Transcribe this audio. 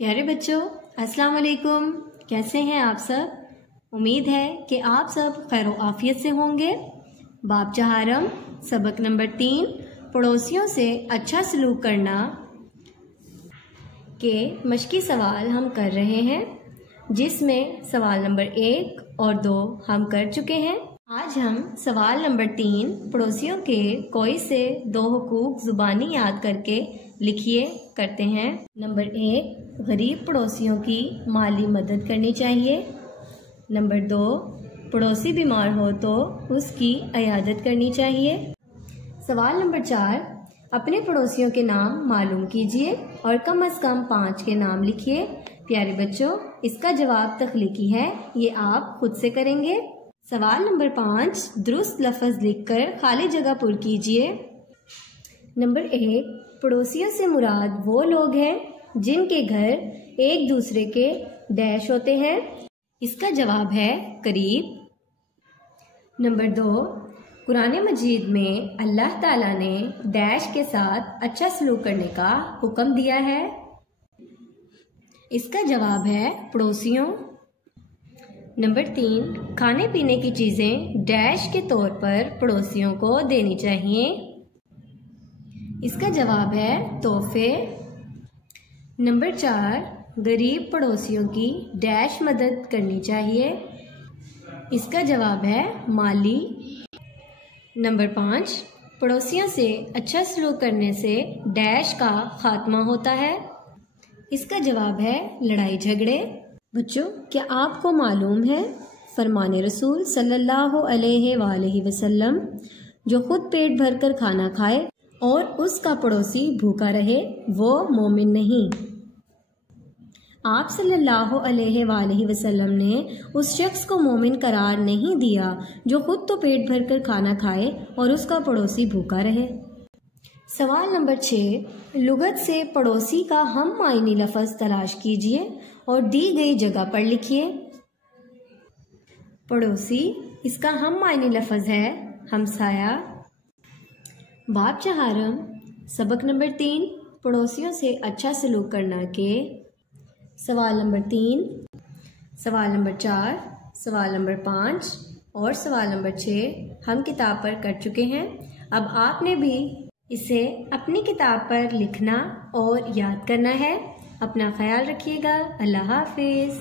प्यारे बच्चों, अस्सलाम वालेकुम। कैसे हैं आप सब? उम्मीद है कि आप सब खैर आफियत से होंगे। बाब चहारम सबक नंबर 3 पड़ोसियों से अच्छा सलूक करना के मशकी सवाल हम कर रहे हैं, जिसमें सवाल नंबर 1 और 2 हम कर चुके हैं। आज हम सवाल नंबर 3 पड़ोसियों के कोई से 2 हुकूक ज़ुबानी याद करके लिखिए करते हैं। नंबर 1, गरीब पड़ोसियों की माली मदद करनी चाहिए। नंबर 2, पड़ोसी बीमार हो तो उसकी इयादत करनी चाहिए। सवाल नंबर 4, अपने पड़ोसियों के नाम मालूम कीजिए और कम से कम 5 के नाम लिखिए। प्यारे बच्चों, इसका जवाब तख्लीकी है, ये आप खुद से करेंगे। सवाल नंबर 5, दुरुस्त लफ्ज़ लिखकर खाली जगह पुर कीजिए। नंबर 1, पड़ोसियों से मुराद वो लोग हैं जिनके घर एक दूसरे के डैश होते हैं। इसका जवाब है करीब। नंबर 2, कुरान मजीद में अल्लाह ताला ने डैश के साथ अच्छा सलूक करने का हुक्म दिया है। इसका जवाब है पड़ोसियों। नंबर 3, खाने पीने की चीज़ें डैश के तौर पर पड़ोसियों को देनी चाहिए। इसका जवाब है तोहफे। नंबर 4, गरीब पड़ोसियों की डैश मदद करनी चाहिए। इसका जवाब है माली। नंबर 5, पड़ोसियों से अच्छा सलूक करने से डैश का खात्मा होता है। इसका जवाब है लड़ाई झगड़े। बच्चों, क्या आपको मालूम है फरमान रसूल सल्लल्लाहु अलैहि वसल्लम, जो खुद पेट भरकर खाना खाए और उसका पड़ोसी भूखा रहे वो मोमिन नहीं। आप सल्लल्लाहु अलैहि वसल्लम ने उस शख्स को मोमिन करार नहीं दिया जो खुद तो पेट भरकर खाना खाए और उसका पड़ोसी भूखा रहे। सवाल नंबर 6, लुगत से पड़ोसी का हम मायनी लफ्ज़ तलाश कीजिए और दी गई जगह पर लिखिए। पड़ोसी, इसका हम मायनी लफ्ज़ है हमसाया। बाब चहारम सबक नंबर 3 पड़ोसियों से अच्छा सलूक करना के सवाल नंबर 3, सवाल नंबर 4, सवाल नंबर 5 और सवाल नंबर 6 हम किताब पर कर चुके हैं। अब आपने भी इसे अपनी किताब पर लिखना और याद करना है। अपना ख्याल रखिएगा। अल्लाह हाफिज़।